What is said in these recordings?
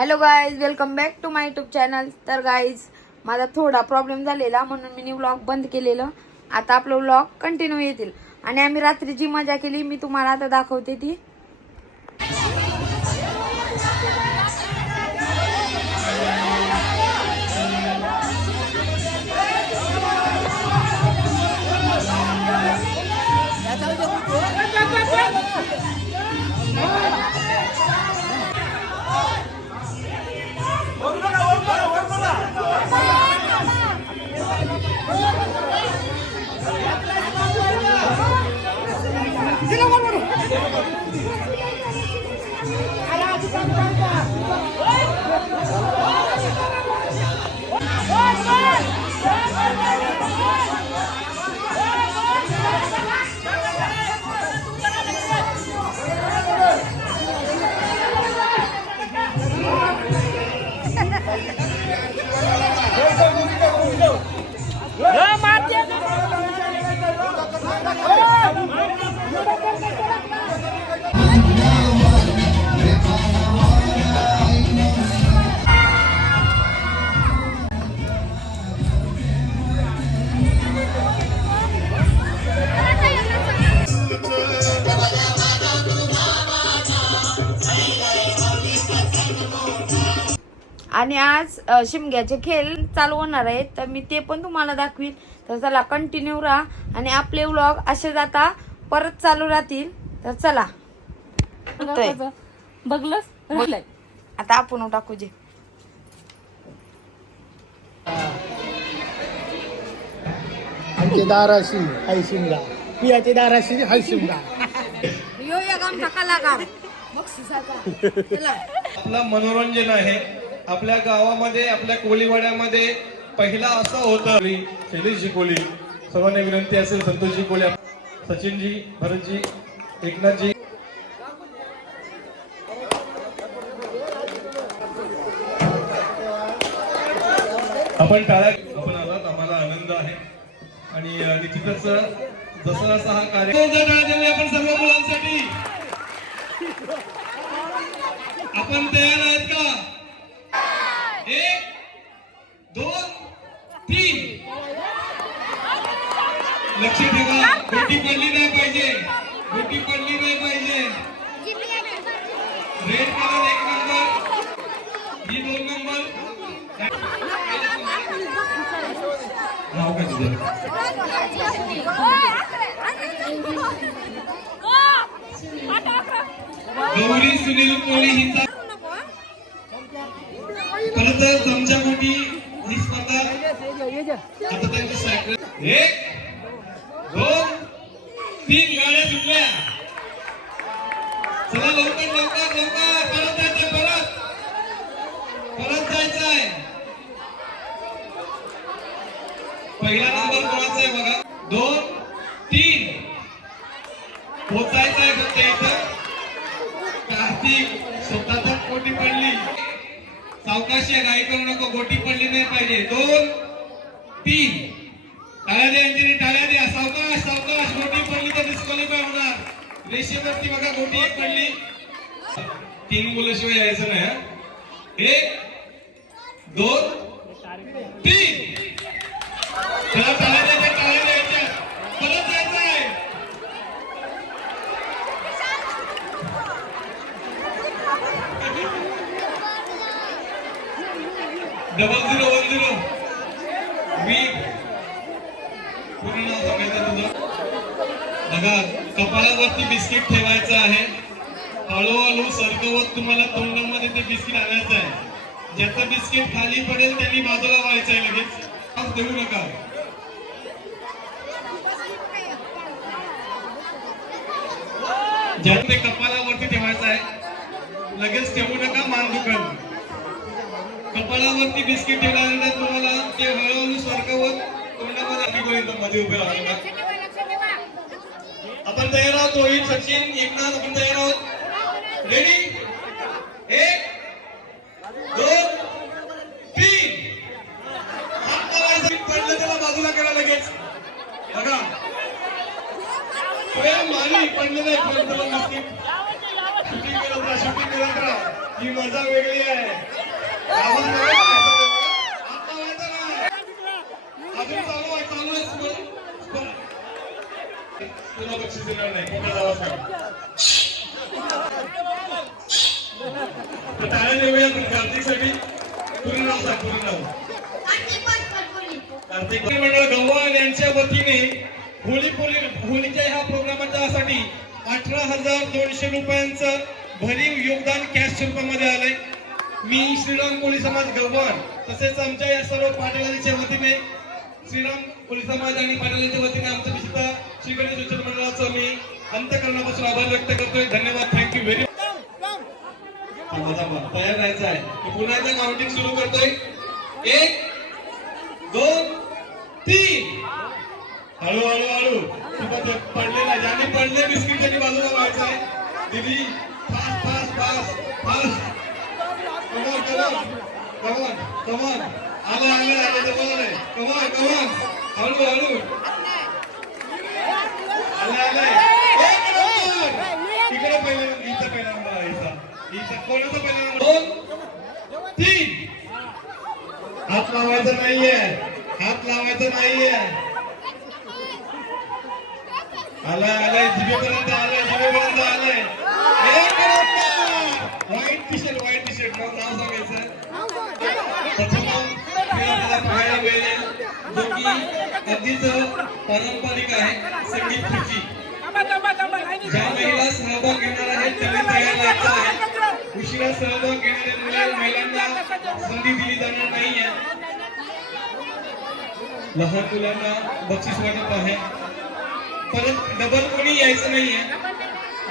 Hello guys welcome back to my YouTube channel तर guys माझा थोडा प्रॉब्लेम झालेला म्हणून मी व्लॉग बंद केलेलं. आता आपलं व्लॉग कंटिन्यू येतील. आणि आम्ही रात्री जी मजा केली मी तुम्हाला आता दाखवते ती. आणि आज शिमग्याचे खेळ चालू होणार आहेत. तर मी ते पण तुम्हाला दाखवीन. तर चला कंटिन्यू राहा. आणि आपले व्लॉग असे जाता परत चालू राहतील. तर चला. राहिलंय. आता आपण टाकू जे. आमचे दाराशी हाय शिमला पियाचे दाराशी हाय शिमला यो एक आमचा कलाकार. आपलं मनोरंजन आहे. आपल्या गावामध्ये आपल्या कोळीवाड्यामध्ये पहिला असं होतं. शैलेशजी कोळी. सर्वांना विनंती असेल संतोषजी कोळी सचिनजी भरतजी एकनाथजी. आपण टाळ्या आपण आलात आम्हाला आनंद आहे. आणि निश्चितच जसं असा हा कार्य जोरदार टाळ्या देऊया आपण सर्व मुलांसाठी. आपण तयार आहात का एक दोन तीन लक्ष ठेवा पडली नाही पाहिजे. गोटी पडली नाही पाहिजे. रेड कलर एक नंबर ही दोन नंबर नाव काय तुझं गौरी सुनील कोळी हिचा परत तुमच्या मोठी ही स्पर्धा. आता त्यांची सायकल. एक दोन तीन गाड्या सुटल्या. चला लवकर लवकर लवकर परत परत जायचं आहे पहिला नंबर कोणाचा आहे बघा दोन तीन पोचायचं आहे फक्त इथं कार्तिक स्वतःचा गोटी पडली सावकाशी आहे, घाई करू नको गोटी पडली नाही पाहिजे दोन तीन टाळ्या द्या अंजली टाळ्या द्या सावकाश सावकाश गोटी पडली तर डिस्क्वालिफाय होणार रेषेवरती बघा गोटी एक पडली तीन मुलाशिवाय यायचं नाही हं? एक दोन तीन चला टाळ्या द्यायच्या टाळ्या द्यायच्या परत जायचं आहे डबल झिरो मी पूर्ण सांगायचं तुझं. बघा कपाळावरती बिस्किट ठेवायचं आहे. हळूहळू सरकवत तुम्हाला तोंडामध्ये ते बिस्किट आणायचं आहे. ज्याचं बिस्किट खाली पडेल त्यांनी बाजूला व्हायचं आहे लगेच. देऊ नका. ज्या ते कपाळावरती ठेवायचं आहे लगेच ठेवू नका मान दुखल कपाळावरती बिस्किट ठेवल्यानंतर तुम्हाला. ते हळूहळू सरकवत तोंडामध्ये मध्ये उभे राहणार आपण तयार आहोत रोहित सचिन एकनाथ आपण तयार आहोत. रेडी एक दोन तीन. हात करायचं पडलं त्याला बाजूला करा लगेच. बघा. प्रेम मानी पडलं नाही पण त्याला नक्की. शूटिंग करत राहा शूटिंग करत राहा ही मजा वेगळी आहे. यांच्या वतीने होळी पोली होळीच्या ह्या प्रोग्रामाच्यासाठी अठरा हजार दोनशे रुपयांचं भरीव योगदान कॅश स्वरूपामध्ये आलंय. मी श्रीराम कोळी समाज गव्हाण तसेच आमच्या या सर्व पाटीलांच्या वतीने श्रीराम कोळी समाज आणि पाटीलांच्या वतीने आमचं विशेषतः श्री गणेश मंडळाचं मी अंतकरणापासून आभार व्यक्त करतोय. धन्यवाद. थँक्यू व्हेरी तयार राहायचं आहे. मी पुन्हा एकदा काउंटिंग सुरू करतोय. एक दोन तीन. हळू हळू हळू. पडलेला पडले ज्यांनी पडले बिस्किट त्यांनी बाजूला व्हायचं आहे दिदी fast fast fast fast. Come on come on come on come on आलं आलं आलं जवळ आलंय कमॉन कमॉन हळू हळू आलं आलंय एक पहिला इथं पहिला नंबर आहे इथं कोणाचा पहिला नंबर दोन तीन हात लावायचा नाहीये हात लावायचा नाहीये आलाय आलाय जिभेपर्यंत आलाय जिभेपर्यंत आलाय एक अगदीच पारंपरिक आहे संगीत खुर्ची ज्या महिला सहभाग घेणार आहेत त्यांनी तयार राहायचं आहे उशिरा सहभाग घेणाऱ्या महिलांना संधी दिली जाणार नाहीये लहान मुलांना बक्षीस वाटप आहे. परत डबल कोणी यायचं नाहीये.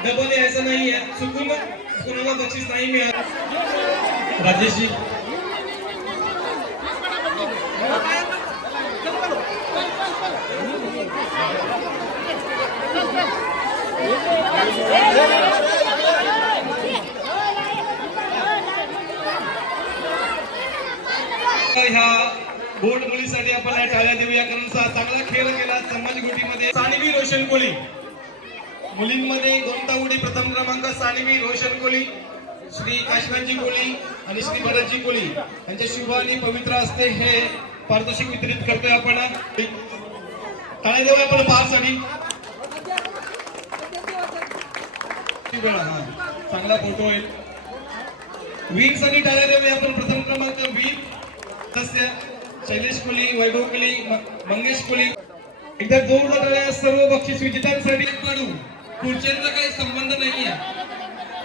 डबल यायचं नाहीये. चुकून कोणाला बक्षीस नाही मिळालं. राजेशजी ह्या बोर्ड मुलीसाठी आपण या टाळ्या देऊया कारण चांगला खेळ केला संभाजी गोटीमध्ये सानिवी रोशन कोळी मुलींमध्ये गोंता प्रथम क्रमांक सानिवी रोशन कोळी श्री काशीनाथजी कोळी आणि श्री भरतजी कोळी. यांच्या शुभ आणि पवित्र असते हे पारितोषिक वितरित करतोय आपण. टाळ्या देऊया आपण पाच पारसाठी किती वेळा हा चांगला फोटो होईल. वीरसाठी टाळ्या देऊया आपण प्रथम क्रमांक वीर तस्य शैलेश कोली वैभव कोली मंगेश कोली एकदा जोरदार टाळ्या सर्व बक्षीस विजेत्यांसाठी पाडू. पुढच्यांचा काही संबंध नाहीये.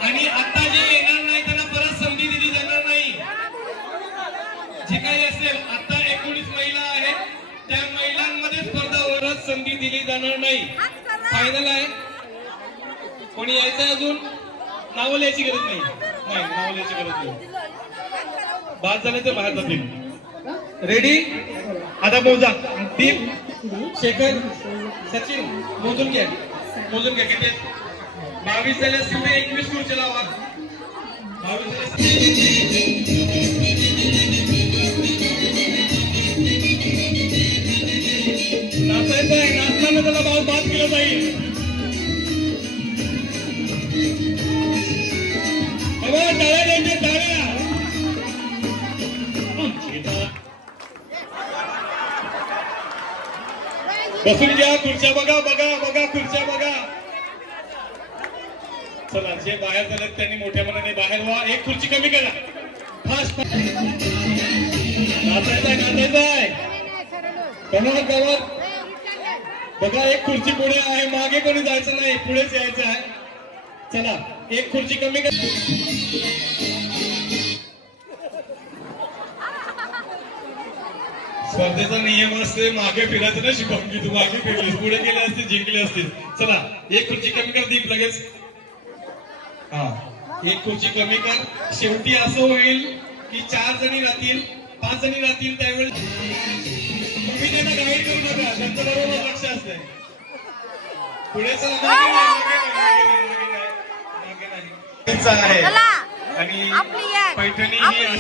आणि आता जे येणार नाही त्यांना परत संधी दिली जाणार नाही. जे काही असेल आता एकोणीस महिला आहेत. त्या महिलांमध्ये स्पर्धा संधी दिली जाणार नाही. फायनल आहे. कोणी यायचं आहे अजून? नावं लिहायची गरज नाही. नाही नावं लिहायची गरज नाही. बाद झाले तर बाहेर जातील. रेडी आता मोजा दीप शेखर सचिन मोजून घ्या. मोजून घ्या किती बावीस झाले असतील एकवीस खुर्ची लावा. बावीस झाले नाचायचं आहे नाचताना त्याला भाव बाद केला जाईल. टाळ्या द्यायच्या टाळ्या बसून घ्या खुर्च्या बघा बघा बघा खुर्च्या बघा. चला जे बाहेर झालेत त्यांनी मोठ्या मनाने बाहेर व्हा. एक खुर्ची कमी करा. फास्ट नाचायचं आहे नाचायचं आहे कमर कमर बघा एक खुर्ची पुढे आहे. मागे कोणी जायचं नाही. पुढेच यायचं आहे. चला एक खुर्ची कमी कर. स्पर्धेचा नियम असते मागे फिरायचं ना शुभंगी तू मागे फिरलीस पुढे गेले असते जिंकले असतील. चला एक खुर्ची कमी कर दीप लगेच. हा एक खुर्ची कमी कर. शेवटी असं होईल की चार जणी राहतील पाच जणी राहतील त्यावेळेस तुम्ही त्यांना गाईड करू नका त्यांचं बरोबर लक्ष असतंय. पुढे चला मागे नाही, मागे नाही, मागे नाही, मागे नाही. तेच आहे. आणि. पैठणी ही.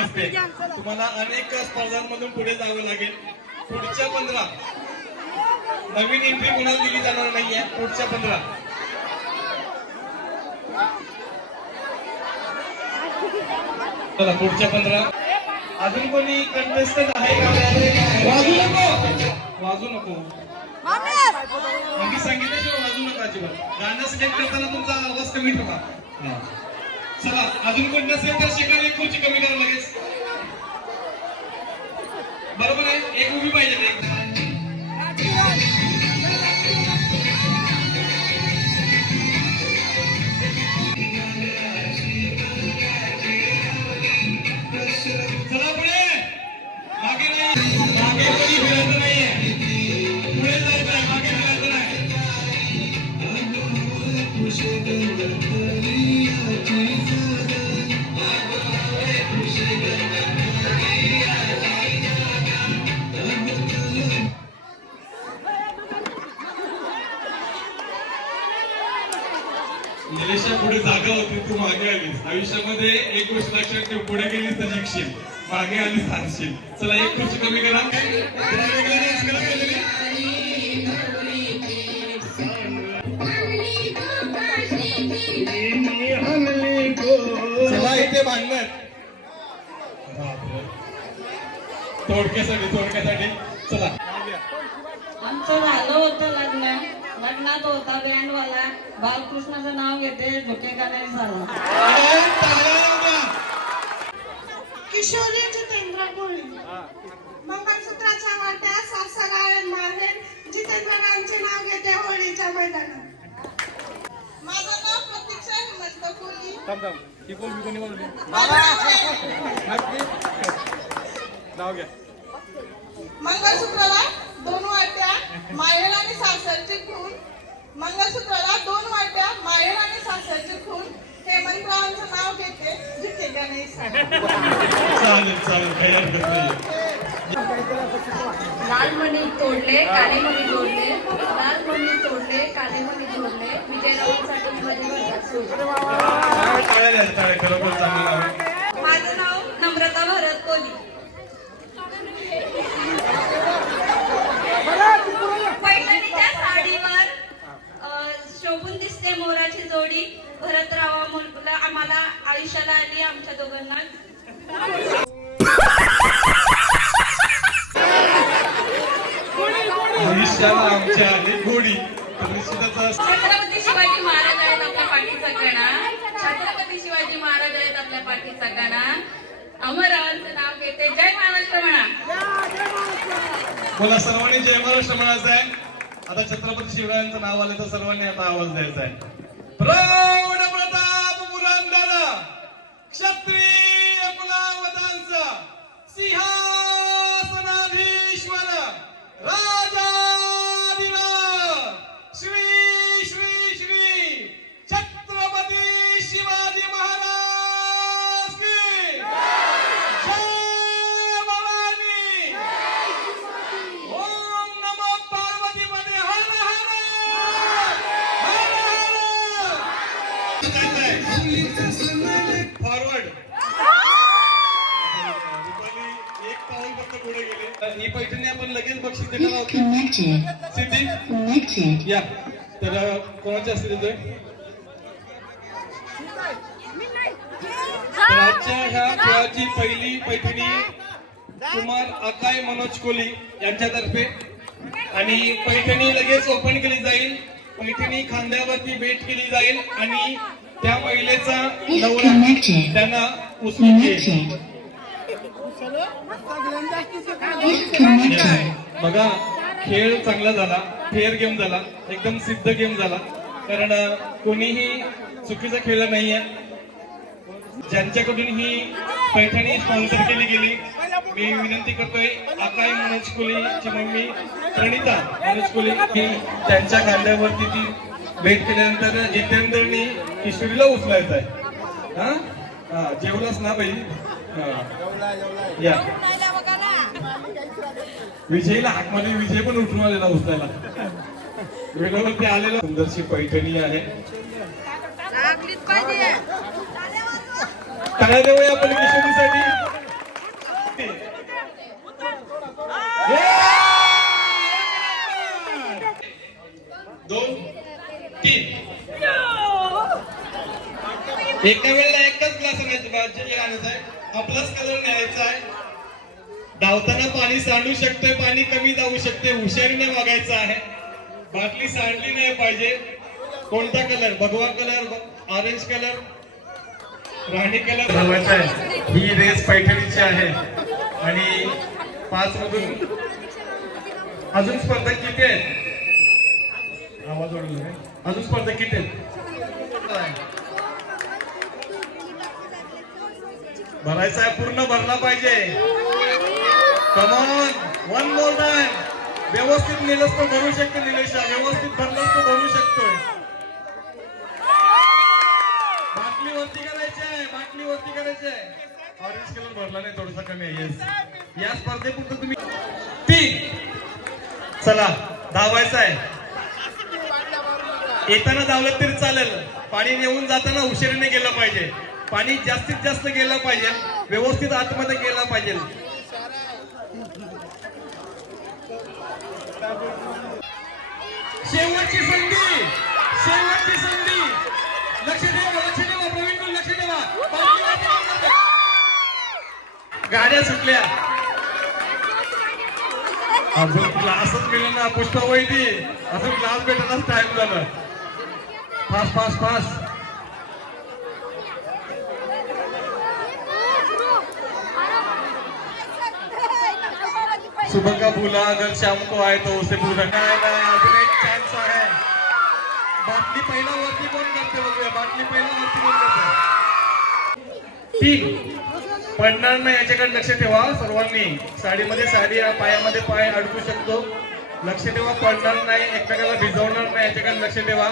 नसते तुम्हाला अनेक स्पर्धांमधून पुढे जावं लागेल. पुढच्या पंधरा. नवीन एंट्री कोणाला दिली जाणार नाहीये? पुढच्या पंधरा. चला पुढच्या पंधरा. अजून कोणी कंटेस्टंट आहे का? वाजू नको. वाजू नको. आम्ही सांगितल्याशिवाय वाजू नका अजिबात. गाणं सिलेक्ट करताना तुमचा आवाज कमी ठेवा. चला अजून कोण नसेल तर शेकाने खुर्ची कमी करा लगेच. बरोबर आहे? एक उभी पाहिजे चला. आमचं झालं होतं लग्न. लग्नात होता बँडवाला बालकृष्णाचं नाव घेते झुके नाही झाला. किशोरी जितेंद्र कोळी मंगळसूत्राच्या वाट्या सासरायण माहेर जितेंद्रांचे नाव घेते होळीच्या मैदानात. माझं नाव प्रतीक्षा हेमंत कोळी. मंगळसूत्राला दोन वाट्या माहेर आणि सासरची खून. मंगळसूत्राला दोन वाट्या माहेर आणि सासरची खून. हेमंतरावांचं नाव घेते जिथे गणेश. चालेल चालेल लाल मणी तोडले काळे मणी जोडले लाल मणी तोडले. काळे मणी जोडले विजयरावांसाठी माझे वर्गात सोडले टाळ्या द्या टाळ्या खरोखर चांगलं नाव आहे. माझं नाव नम्रता भरत कोली पैठणीच्या साडीवर अ, शोभून दिसते मोराची जोडी भरतरावा मुलगुला आम्हाला आयुष्याला आली आमच्या दोघांना आयुष्याला आमच्या गोडी छत्रपती शिवाजी महाराज आहेत आपल्या पाठीचा कणा. छत्रपती शिवाजी महाराज आहेत आपल्या पाठीचा कणा. अमरावांचं नाव घेते. जय महाराष्ट्र म्हणा. बोला सर्वांनी जय महाराष्ट्र म्हणायचं आहे आता छत्रपती शिवरायांचं नाव आलं तर सर्वांनी आता आवाज द्यायचा आहे या. तर असते तिथे? आजच्या ह्या खेळाची पहिली पैठणी कुमार अकाय मनोज कोली यांच्यातर्फे. आणि पैठणी लगेच ओपन केली जाईल. पैठणी खांद्यावरती भेट केली जाईल. आणि त्या महिलेचा नवरा त्यांना उचलून घेईल बघा खेळ चांगला झाला फेअर गेम झाला एकदम सिद्ध गेम झाला. कारण कोणीही चुकीचा खेळ नाहीये. ज्यांच्याकडून ही पैठणी स्पॉन्सर केली गेली मी विनंती करतोय आकाय मनोज कोलीची मम्मी प्रणिता मनोज कोली ही त्यांच्या खांद्यावरती ती भेट केल्यानंतर जितेंद्रनी किशोरीला उचलायचं आहे. हा? हा जेवलाच ना बाई? हा. या. विजयला हाकमध्ये विजय पण उठून आलेला उचलायला. वेळेवरती आलेला. सुंदरशी पैठणी आहे. काय देऊया आपण किशोरीसाठी दोन तीन. एका वेळेला एकच ग्लास आणायचं भाज्याच्या गाण्याचा आहे आपलाच कलर न्यायचा आहे. धावताना पाणी सांडू शकतोय पाणी कमी जाऊ शकते. हुशारीने वागायचं आहे. बाटली सांडली नाही पाहिजे. कोणता कलर? भगवा कलर ऑरेंज कलर राणी कलर? धावायचा आहे ही रेस पैठणीची आहे. आणि पाच मधून अजून स्पर्धक किती आहेत? आवाज वाढला? अजून स्पर्धक किती आहेत? भरायचा आहे पूर्ण भरला पाहिजे. कमॉन वन मोर टाइम व्यवस्थित नेलंच तो भरू शकते निलेशा व्यवस्थित भरलंच तो भरू शकतोय. बाटली वरती करायची आहे बाटली वरती करायची आहे. ऑरेंज कलर भरला नाही थोडासा कमी आहे. येस या स्पर्धेपुरतं तुम्ही तीन चला धावायचं आहे. येताना धावलं तरी चालेल. पाणी नेऊन जाताना उशिरीने गेलं पाहिजे. पाणी जास्तीत जास्त गेलं पाहिजे. व्यवस्थित आतमध्ये गेलं पाहिजे. शेवटची संधी शेवटची संधी. लक्ष ठेवा लक्ष ठेवा प्रवीण भाऊ, लक्ष ठेवा गाड्या सुटल्या. अजून क्लासच मिळेल ना पुष्पा वैदी अजून क्लास भेटतच टाइम झालं फास्ट फास्ट फास्ट सुबह का भूला अगर शाम को आए तो उसे भूला नाही नाही अजून एक चान्स आहे. बाटली पहिला वरती कोण करते बघूया. बाटली पहिला वरती कोण करते? तीन. पडणार नाही याच्याकडे लक्ष ठेवा. सर्वांनी साडीमध्ये साडी पायामध्ये पाय अडकू शकतो. लक्ष ठेवा पडणार नाही एकमेकाला भिजवणार नाही याच्याकडे लक्ष ठेवा.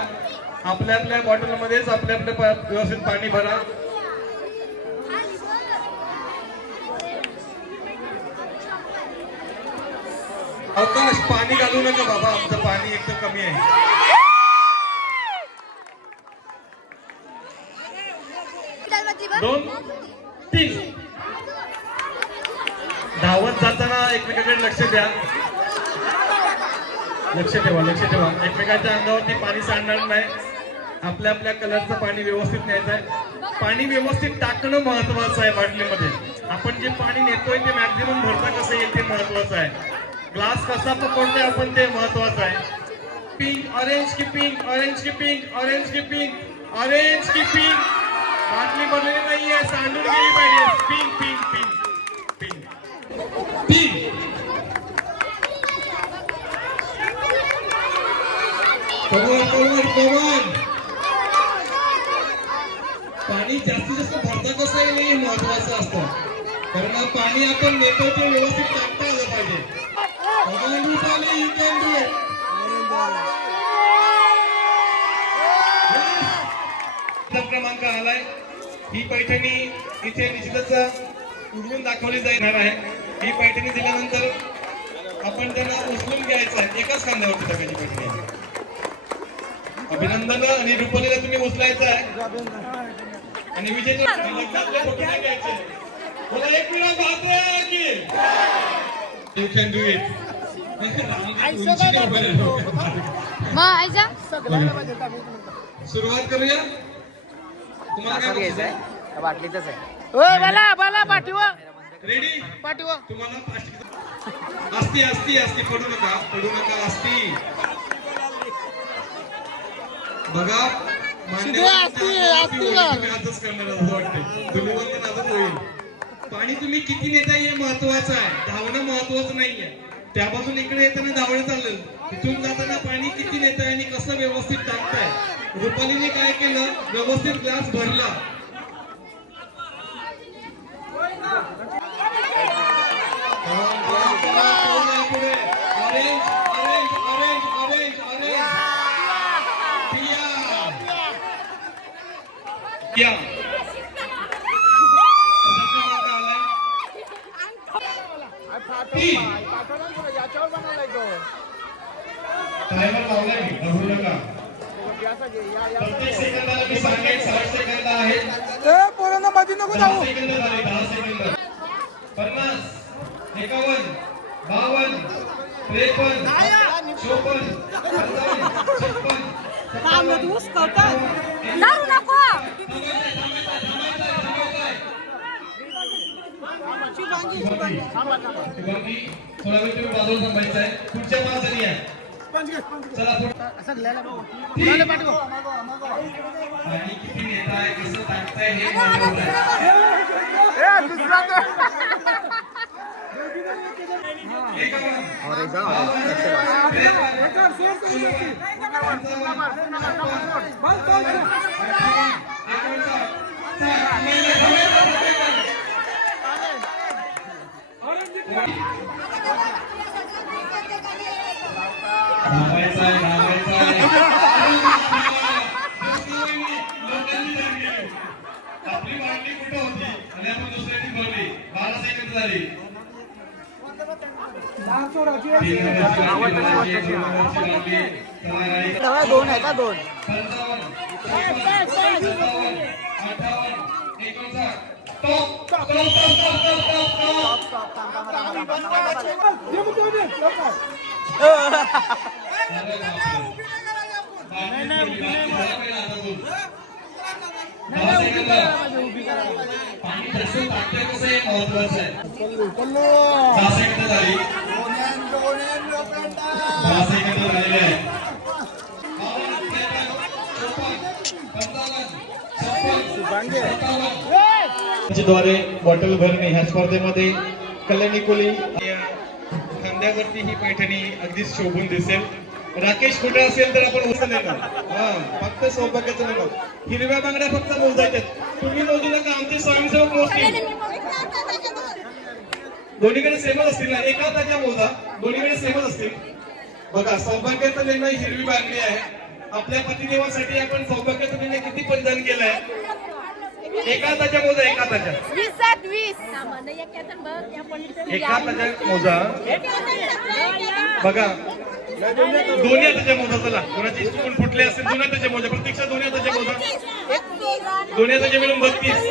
आपल्या आपल्या बॉटलमध्येच आपल्या आपल्या प- व्यवस्थित पाणी भरा. अवकाश पाणी घालू नका बाबा आमचं पाणी एकदम कमी आहे. दोन तीन. धावत जाताना एकमेकाकडे लक्ष द्या. लक्ष ठेवा लक्ष ठेवा. एकमेकाच्या अंगावरती पाणी सांडणार नाही. आपल्या आपल्या कलरचं पाणी व्यवस्थित न्यायचं आहे. पाणी व्यवस्थित टाकणं महत्वाचं आहे बाटलीमध्ये आपण जे पाणी नेतोय ते मॅक्झिमम भरता कसं येईल ते महत्वाचं आहे. ग्लास कसा पकडतोय आपण ते महत्वाचं आहे. पिंक ऑरेंज की पिंक ऑरेंज की पिंक ऑरेंज की पिंक ऑरेंज की पिंक बाटली भरलेली नाहीये, सांडून गेली पाहिजे. Pink pink pink pink pink पाणी जास्तीत जास्त भरता कसं हे महत्वाचं असतं. कारण पाणी आपण नेतो ते व्यवस्थित Come on, Rupali, क्रमांक आलाय. ही पैठणी इथे निश्चितच उघडून दाखवली जाणार आहे. ही पैठणी दिल्यानंतर आपण त्यांना उचलून घ्यायचं आहे. एकाच खांद्यावरती टाकायची पैठणी अभिनंदन आणि रुपालीला तुम्ही उचलायचं आहे. आणि विजय घ्यायचे. बोला एक मिनिट पाहते की? यू कॅन डू इट सुरुवात करूया? तुम्हाला काय घ्यायचंय? बाटलीतच आहे? रेडी पाठवा तुम्हाला प्लास्टिक असती असती असती पडू नका पडू नका असती बघा करणार असं होईल. पाणी तुम्ही किती नेता हे महत्वाचं आहे. धावणं महत्वाचं नाहीये. त्यापासून इकडे येताना धावणं चालेल. तिथून जाताना पाणी किती नेताय आणि कसं व्यवस्थित टाकताय? रुपालीने काय केलं? व्यवस्थित ग्लास भरला. पुढे पिया टायमर लावलाय मी नका प्रत्येक सेकंदाला मी सांगेन साठ सेकंद आहेत पोरांना मध्ये नको दहा सेकंद झाले दहा सेकंद पन्नास एकावन्न बावन्न त्रेपन्न चोपन्न पंचावन्न छप्पन्न दारू नको शुभांगी थोडा वेळ तुम्ही बाजूला थांबायचं आहे पुढच्या माणसाने या चला आणि किती नेताय कसं टाकताय हे महत्वाचं आपली मांडणी कुठं होती आणि आपण दुसऱ्याची बोलली बारा सेकंद झाली दोन आहे का दोन अठ्ठावन्न, एकोणसाठ. द्वारे बॉटल भरणे ह्या स्पर्धेमध्ये कल्याणी कोली खांद्यावरती ही पैठणी अगदीच शोभून दिसेल. राकेश कुठे असेल तर आपण उचल येणार हा फक्त सौभाग्याचं नाही हिरव्या बांगड्या फक्त मोजायच्यात तुम्ही मोजू नका आमचे स्वयंसेवक मोजतील. दोन्हीकडे सेमच असतील ना? एका ताज्या मोजा दोन्हीकडे सेमच असतील. बघा सौभाग्याचं निर्णय हिरवी बांगडी आहे. आपल्या पतिदेवासाठी आपण सौभाग्याचा निर्णय किती परिधान केलाय. एका हाताच्या मोजा एका हाताच्या वीसात वीस. एका हाताच्या मोजा. बघा. दोन्ही हाताच्या मोजा चला. कोणाची चुकून फुटले असेल दोन्ही हाताच्या मोजा. प्रत्यक्षात दोन्ही हाताच्या मोजा. दोन्ही हाताच्या मिळून बत्तीस.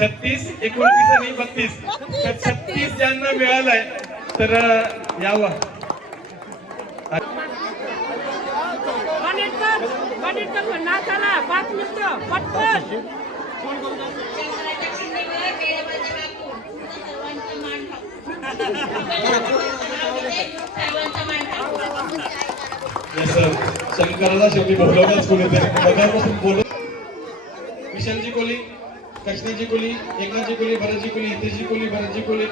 छत्तीस एकोणतीस आणि बत्तीस. तर छत्तीस ज्यांना मिळालाय तर अं, यावं पाच मिनिटं. पटकन. शंकराला शेवटी बोलवलंच कोणी मगापासून बोलत विशालजी कोली कृष्णाजी कोली एकनाथजी कोली भरतजी कोली हितेशजी कोली भरतजी कोली.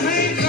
है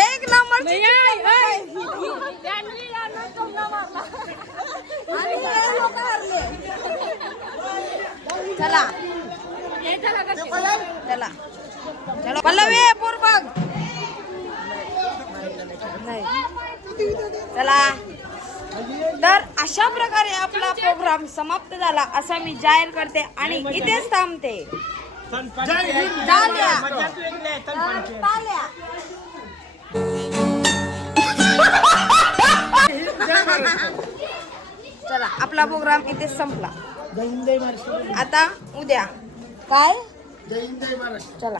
एक नंबर चला. चला चला. पल्लवी चला. तर अशा प्रकारे आपला प्रोग्राम समाप्त झाला असा मी जाहीर करते आणि इथेच थांबते. चला आपला प्रोग्राम इथे संपला. जय हिंद जय महाराष्ट्र. आता उद्या. काय? जय हिंद जय महाराष्ट्र. चला.